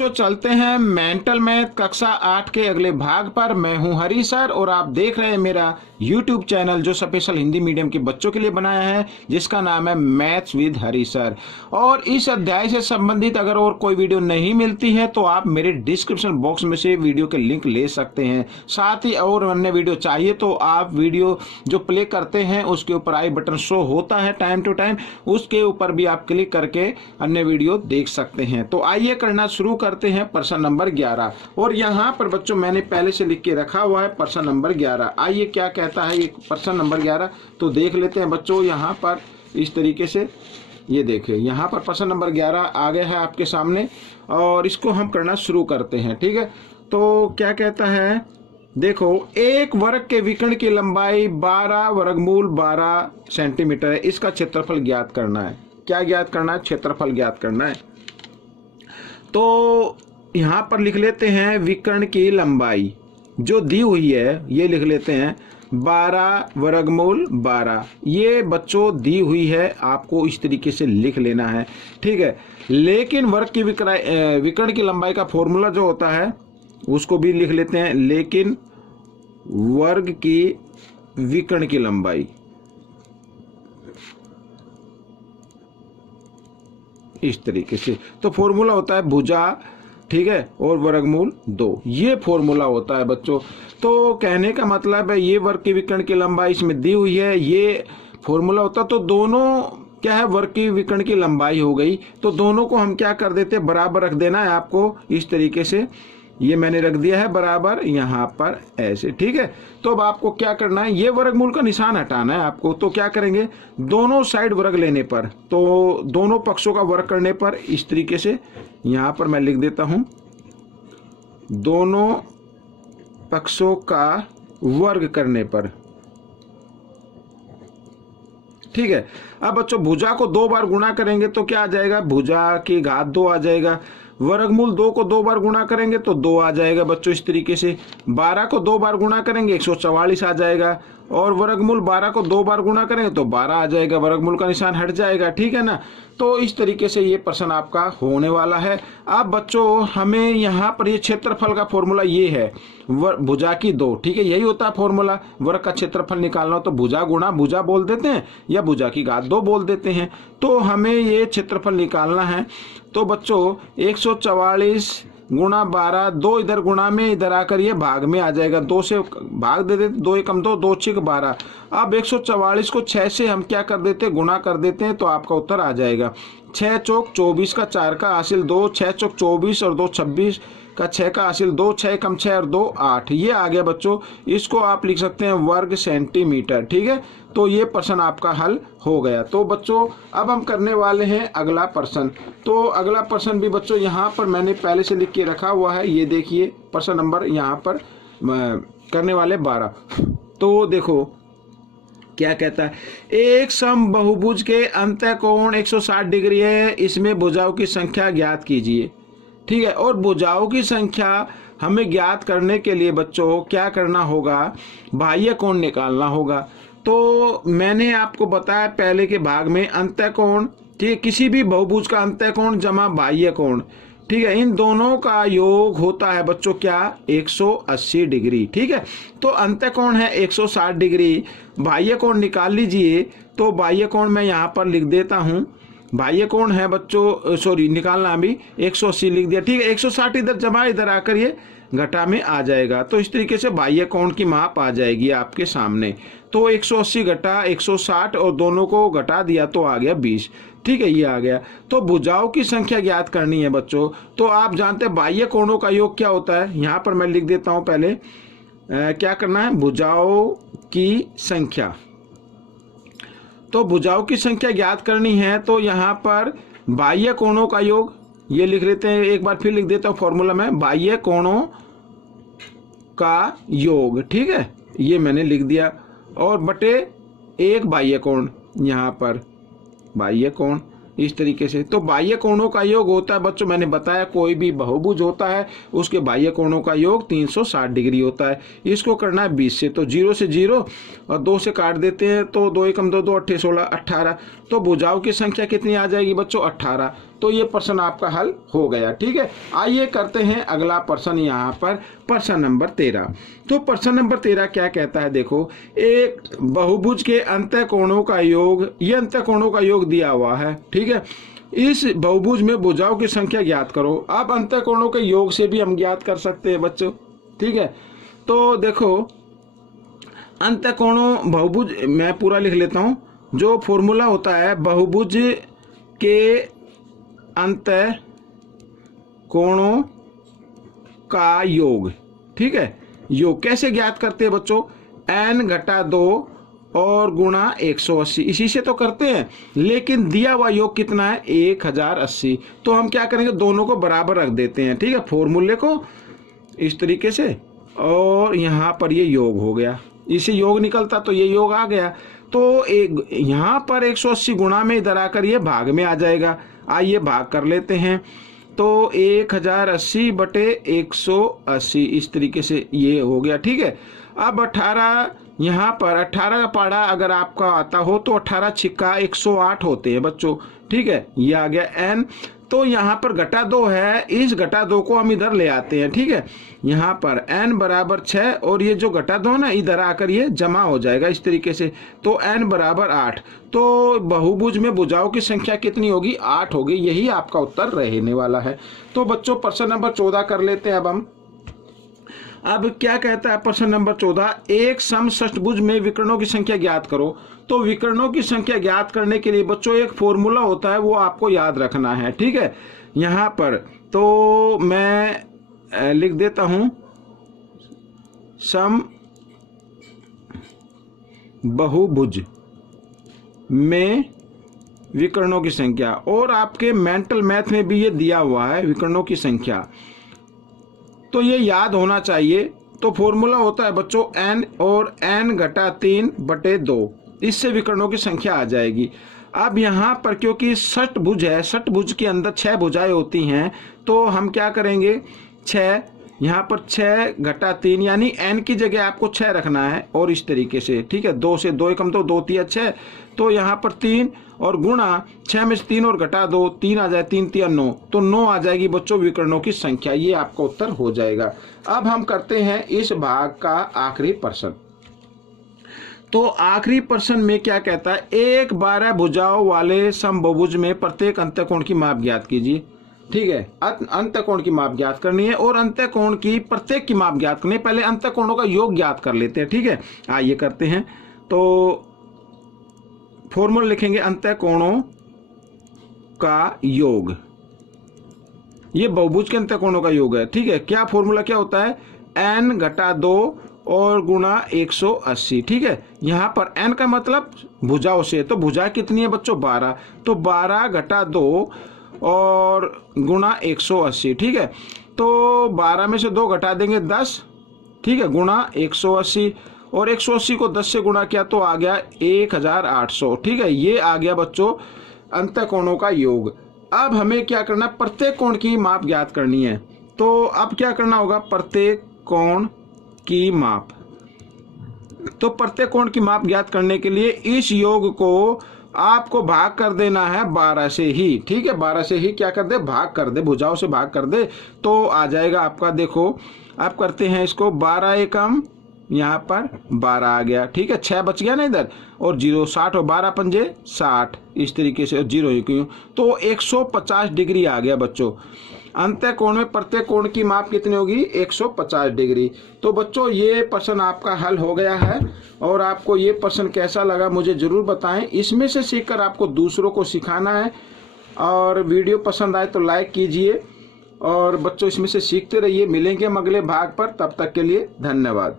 बच्चों चलते हैं मेंटल मैथ कक्षा 8 के अगले भाग पर। मैं हूं हरी सर और आप देख रहे हैं मेरा यूट्यूब चैनल जो स्पेशल हिंदी मीडियम के बच्चों के लिए बनाया है, जिसका नाम है मैथ्स विद हरी सर। और इस अध्याय से संबंधित अगर और कोई वीडियो नहीं मिलती है तो आप मेरे डिस्क्रिप्शन बॉक्स में से वीडियो के लिंक ले सकते हैं। साथ ही और अन्य वीडियो चाहिए तो आप वीडियो जो प्ले करते हैं उसके ऊपर आई बटन शो होता है टाइम टू टाइम, उसके ऊपर भी आप क्लिक करके अन्य वीडियो देख सकते हैं। तो आइए करना शुरू करते हैं प्रश्न नंबर 11। और यहाँ पर बच्चों मैंने पहले से लिख के रखा हुआ है प्रश्न नंबर 11। आइए क्या कहता है ये प्रश्न नंबर 11 तो देख लेते हैं बच्चों। यहाँ पर इस तरीके से ये देखिए, यहाँ पर प्रश्न नंबर 11 आ गया है आपके सामने और इसको हम करना शुरू करते हैं। ठीक है, तो क्या कहता है, देखो एक वर्ग के विकर्ण की लंबाई 12 वर्गमूल 12 सेंटीमीटर है, इसका क्षेत्रफल ज्ञात करना है। क्या ज्ञात करना है? क्षेत्रफल ज्ञात करना है। तो यहाँ पर लिख लेते हैं विकर्ण की लंबाई जो दी हुई है, ये लिख लेते हैं 12 वर्गमूल 12। ये बच्चों दी हुई है, आपको इस तरीके से लिख लेना है। ठीक है, लेकिन वर्ग की विकर्ण की लंबाई का फॉर्मूला जो होता है उसको भी लिख लेते हैं। लेकिन वर्ग की विकर्ण की लंबाई, इस तरीके से तो फॉर्मूला होता है भुजा, ठीक है, और वर्गमूल 2, ये फॉर्मूला होता है बच्चों। तो कहने का मतलब है ये वर्ग की विकर्ण की लंबाई इसमें दी हुई है, ये फॉर्मूला होता, तो दोनों क्या है वर्ग की विकर्ण की लंबाई हो गई। तो दोनों को हम क्या कर देते हैं, बराबर रख देना है आपको इस तरीके से। ये मैंने रख दिया है बराबर यहाँ पर ऐसे। ठीक है, तो अब आपको क्या करना है, ये वर्गमूल का निशान हटाना है आपको। तो क्या करेंगे, दोनों साइड वर्ग लेने पर, तो दोनों पक्षों का वर्ग करने पर इस तरीके से यहाँ पर मैं लिख देता हूँ, दोनों पक्षों का वर्ग करने पर। ठीक है, अब बच्चों भुजा को 2 बार गुणा करेंगे तो क्या आ जाएगा, भुजा की घात 2 आ जाएगा। वर्गमूल 2 को 2 बार गुणा करेंगे तो 2 आ जाएगा बच्चों इस तरीके से। 12 को 2 बार गुणा करेंगे 144 आ जाएगा। और वर्गमूल 12 को 2 बार गुणा करेंगे तो 12 आ जाएगा, वर्गमूल का निशान हट जाएगा। ठीक है ना, तो इस तरीके से ये प्रश्न आपका होने वाला है। अब बच्चों हमें यहाँ पर ये क्षेत्रफल का फॉर्मूला ये है भुजा की 2। ठीक है, यही होता है फॉर्मूला, वर्ग का क्षेत्रफल निकालना हो तो भुजा गुणा भुजा बोल देते हैं या भुजा की घात 2 बोल देते हैं। तो हमें ये क्षेत्रफल निकालना है। तो बच्चों 144 गुणा 12, 2 इधर गुणा में इधर आकर ये भाग में आ जाएगा, 2 से भाग दे देते, 2 एकम 2, 2 छिक 12। अब 144 को 6 से हम क्या कर देते हैं, गुणा कर देते हैं, तो आपका उत्तर आ जाएगा 6 चौक 24 का 4 का हासिल 2, 6 चौक 24 और 2 26 का 6 का हासिल 2, 6 कम 6 और 2 8, ये आ गया बच्चों। इसको आप लिख सकते हैं वर्ग सेंटीमीटर। ठीक है, तो ये प्रश्न आपका हल हो गया। तो बच्चों अब हम करने वाले हैं अगला प्रश्न। तो अगला प्रश्न भी बच्चों यहाँ पर मैंने पहले से लिख के रखा हुआ है, ये देखिए प्रश्न नंबर यहाँ पर करने वाले 12। तो देखो क्या कहता है, एक समबाहुभुज के अंतःकोण 160 डिग्री है, इसमें भुजाओं की संख्या ज्ञात कीजिए। ठीक है, और भुजाओं की संख्या हमें ज्ञात करने के लिए बच्चों क्या करना होगा, बाह्य कोण निकालना होगा। तो मैंने आपको बताया पहले के भाग में अंतःकोण, ठीक है, किसी भी बहुभुज का अंतःकोण जमा बाह्य कोण, ठीक है, इन दोनों का योग होता है बच्चों क्या, 180 डिग्री। ठीक है, तो अंतःकोण है 160 डिग्री, बाह्य कोण निकाल लीजिए। तो बाह्य कोण मैं यहाँ पर लिख देता हूँ, बाह्य कोण है बच्चों, सॉरी निकालना अभी 180 लिख दिया। ठीक है, 160 इधर जमा, इधर आकर ये घटा में आ जाएगा। तो इस तरीके से बाह्य कोण की माप आ जाएगी आपके सामने। तो 180 घटा 160 और दोनों को घटा दिया तो आ गया 20। ठीक है, ये आ गया। तो भुजाओं की संख्या ज्ञात करनी है बच्चों। तो आप जानते हैं बाह्य कोणों का योग क्या होता है, यहाँ पर मैं लिख देता हूँ पहले। क्या करना है, भुजाओं की संख्या। तो भुजाओं की संख्या ज्ञात करनी है तो यहाँ पर बाह्य कोणों का योग ये लिख लेते हैं, एक बार फिर लिख देता हूँ फॉर्मूला में, बाह्य कोणों का योग। ठीक है, ये मैंने लिख दिया, और बटे एक बाह्य कोण, यहाँ पर बाह्य कोण इस तरीके से। तो बाह्य कोणों का योग होता है बच्चों, मैंने बताया कोई भी बहुभुज होता है उसके बाह्य कोणों का योग 360 डिग्री होता है। इसको करना है 20 से, तो 0 से 0 और 2 से काट देते हैं, तो 2 एकम 2, 2 अट्ठे 16, 18। तो भुजाओं की संख्या कितनी आ जाएगी बच्चों? 18। तो ये प्रश्न आपका हल हो गया। ठीक है, आइए करते हैं अगला प्रश्न यहाँ पर, प्रश्न नंबर 13। तो प्रश्न नंबर 13 क्या कहता है, देखो, एक बहुभुज के अंतःकोणों का योग, ये अंतःकोणों का योग दिया हुआ है। ठीक है, इस बहुभुज में भुजाओं की संख्या ज्ञात करो। अब अंतःकोणों के योग से भी हम ज्ञात कर सकते हैं बच्चों। ठीक है, तो देखो अंतःकोणों बहुभुज, मैं पूरा लिख लेता हूँ। जो फॉर्मूला होता है बहुभुज के अंतःकोणों का योग। ठीक है, योग कैसे ज्ञात करते हैं बच्चों? n घटा 2 और गुणा 180, इसी से तो करते हैं, लेकिन दिया हुआ योग कितना है? 1080। तो हम क्या करेंगे, दोनों को बराबर रख देते हैं। ठीक है, फॉर्मूले को इस तरीके से, और यहाँ पर ये योग हो गया, इसे योग निकलता तो ये योग आ गया। तो एक यहाँ पर 180 गुणा में इधर आकर ये भाग में आ जाएगा। आइए भाग कर लेते हैं। तो 1080 बटे 180, इस तरीके से ये हो गया। ठीक है, अब 18, यहाँ पर 18 का पढ़ा अगर आपका आता हो तो 18 छिक्का 108 होते हैं बच्चों। ठीक है, ये आ गया n। तो यहाँ पर घटा 2 है, इस घटा 2 को हम इधर ले आते हैं। ठीक है, यहाँ पर n बराबर 6 और ये जो घटा 2 ना इधर आकर ये जमा हो जाएगा इस तरीके से। तो n बराबर 8। तो बहुभुज में भुजाओं की संख्या कितनी होगी? 8 होगी। यही आपका उत्तर रहने वाला है। तो बच्चों प्रश्न नंबर 14 कर लेते हैं अब हम। अब क्या कहता है प्रश्न नंबर 14, एक समषष्ठभुज में विकर्णों की संख्या ज्ञात करो। तो विकर्णों की संख्या ज्ञात करने के लिए बच्चों एक फॉर्मूला होता है, वो आपको याद रखना है। ठीक है, यहाँ पर तो मैं लिख देता हूं, सम बहुभुज में विकर्णों की संख्या, और आपके मेंटल मैथ में भी ये दिया हुआ है विकर्णों की संख्या, तो ये याद होना चाहिए। तो फॉर्मूला होता है बच्चों n और n घटा 3 बटे 2, इससे विकर्णों की संख्या आ जाएगी। अब यहाँ पर क्योंकि षटभुज है, षटभुज के अंदर 6 भुजाएं होती हैं, तो हम क्या करेंगे, 6 यहाँ पर 6 घटा 3 यानी n की जगह आपको 6 रखना है, और इस तरीके से। ठीक है, 2 से 2 एकम तो 2 3 6, तो यहाँ पर 3 और गुणा 6 में से 3 और घटा 2, 3 आ जाए, 3 3 9, तो 9 आ जाएगी बच्चों विकर्णों की संख्या। ये आपका उत्तर हो जाएगा। अब हम करते हैं इस भाग का आखिरी प्रश्न। तो आखिरी प्रश्न में क्या कहता है, एक 12 भुजाओं वाले समबहुभुज में प्रत्येक अंतःकोण की माप ज्ञात कीजिए। ठीक है, अंतःकोण की माप ज्ञात करनी है और अंतःकोण की प्रत्येक की माप ज्ञात करनी है। पहले अंतःकोणों का योग ज्ञात कर लेते हैं। ठीक है, आइए करते हैं। तो फॉर्मूला लिखेंगे अंतःकोणों का योग, ये बहुभुज के अंतःकोणों का योग है। ठीक है, क्या फॉर्मूला क्या होता है, n घटा 2 और गुणा 180। ठीक है, यहाँ पर n का मतलब भुजाओं से, तो भुजा कितनी है बच्चों? 12, तो 12 घटा 2 और गुणा 180। ठीक है, तो 12 में से 2 घटा देंगे 10। ठीक है, गुणा 180, और 180 को 10 से गुणा किया तो आ गया 1800। ठीक है, ये आ गया बच्चों अंतःकोणों का योग। अब हमें क्या करना, प्रत्येक कोण की माप ज्ञात करनी है। तो अब क्या करना होगा, प्रत्येक कोण की माप। तो प्रत्येक कोण की माप ज्ञात करने के लिए इस योग को आपको भाग कर देना है 12 से ही। ठीक है, 12 से ही क्या कर दे, भाग कर दे, भुजाओं से भाग कर दे, तो आ जाएगा आपका। देखो आप करते हैं इसको, 12 एकम यहाँ पर 12 आ गया। ठीक है, 6 बच गया ना इधर, और 0 60 और 12 पंजे 60, इस तरीके से, और 0 क्यों, तो 150 डिग्री आ गया बच्चों। अंतःकोण में प्रत्येक कोण की माप कितनी होगी, 150 डिग्री। तो बच्चों ये प्रश्न आपका हल हो गया है, और आपको ये प्रश्न कैसा लगा मुझे जरूर बताएं। इसमें से सीखकर आपको दूसरों को सिखाना है, और वीडियो पसंद आए तो लाइक कीजिए, और बच्चों इसमें से सीखते रहिए। मिलेंगे हम अगले भाग पर, तब तक के लिए धन्यवाद।